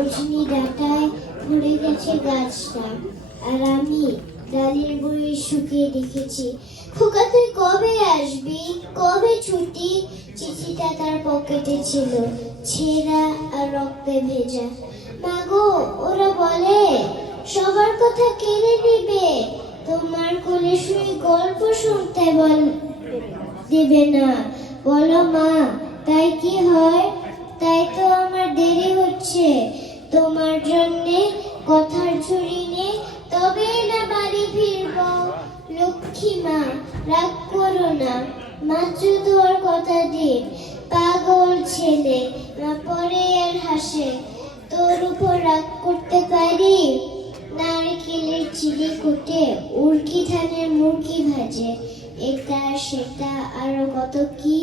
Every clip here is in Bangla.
রজনী ডাঁটায় ভরে গেছে গাছটা, আর আমি ডালের বড়ি শুকিয়ে রেখেছি। খোকা তুই কবে আসবি, কবে ছুটি? চিঠিটা তার পকেটে ছিল, ছেঁড়া আর রক্তে ভেজা। মাগো, ওরা বলে সবার কথা কেড়ে নেবে, তোমার কোলে শুয়ে গল্প শুনতে দেবে না। বলো মা, তাই কি হয়? তাই তো আমার দেরি হচ্ছে তোমার জন্যে কথার ঝুড়ি নে, তবে না বাড়ি ফিরব। লক্ষ্মী মা, রাগ করো না, মাত্র তোমার কথা দিন। পাগল ছেলে, মা পরে আর হাসে, তোর উপর রাগ করতে পারি? নারকেলের চিড়ি কুটে উড়কি ধানের মুরগি ভাজে, এটা সেটা আরো কত কি।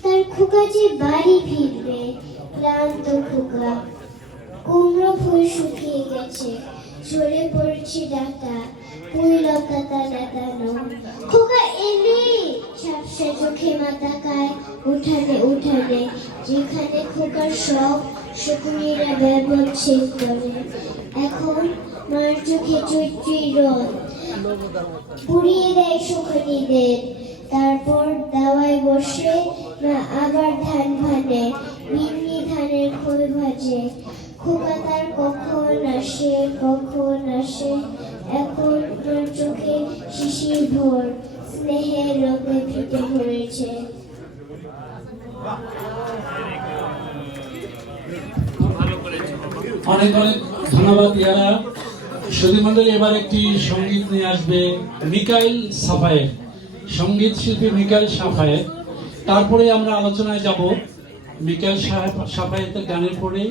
তার খোকা যে বাড়ি ফিরবে, ক্লান্ত খোকা। কুমড়ো ফুল শুকিয়ে গেছে, ঝরে পড়েছে ডাঁটা, পুইলতা তা নেতানো। খোকা এলি, ঝাপসা চোখে মা তাকায় উঠানে উঠানে, যেখানে খোকার সব শকুনিরা ব্যবচ্ছেদ করে। এখন মার চোখে চৈত্রী রোদ পুড়িয়ে দেয় শকুনিদের। তারপর দাওয়ায় বসে মা আবার ধান ভানে, মিন্নি ধানের খোল ভাজে। খোকা তার কখন আসে, কখন আসে। এখন তোর চোখে শিশির ভোর, স্নেহের রোদে ফিটে পড়েছে। অনেক অনেক ধন্যবাদ ইয়ারা। সুধী মন্ডলী, এবার একটি সঙ্গীত নিয়ে আসবে মিকাইল সাফায়েত, সঙ্গীত শিল্পী মিকাইল সাফায়েত। তারপরে আমরা আলোচনায় যাব মিকাইল সাফায়েতের গানের পরে